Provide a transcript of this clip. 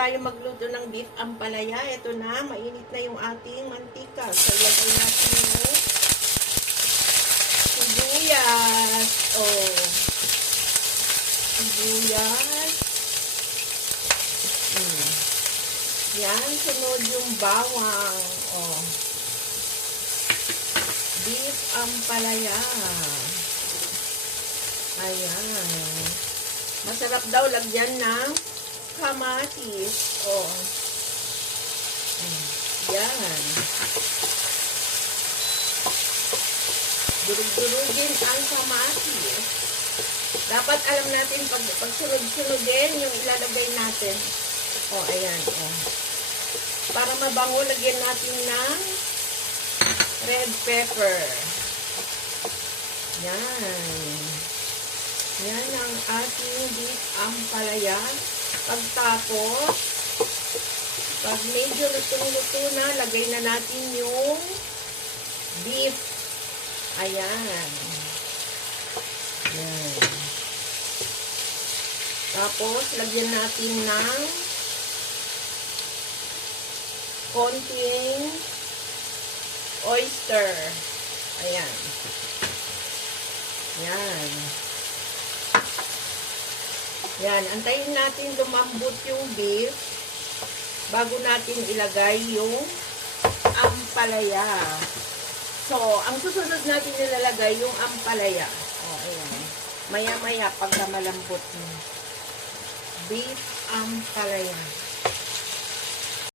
tayo magluto ng beef ampalaya. Ito na, mainit na yung ating mantika. So, ilagay natin yung sibuyas. Oh. Sibuyas. Yan, sunod yung bawang. Oh. Beef ampalaya. Ayan. Masarap daw lagyan ng kamatis. Oh. Yan. Durug-durugin ang kamatis. Dapat alam natin pag sunod-sunodin yung ilalagay natin. Oh, ayan. Oh. Para mabango, lagyan natin ng red pepper. Yan. Yan ang ating beef ampalaya. Pagtapos, pag medyo lutong-luto na, lagay na natin yung beef. Ayan. Yan. Tapos, lagyan natin ng konting oyster. Ayan. Yan. Yan. Antayin natin lumambot yung beef bago natin ilagay yung ampalaya. So, ang susunod natin nilalagay yung ampalaya. O, ayan. Maya-maya pagka malambot yung beef ampalaya.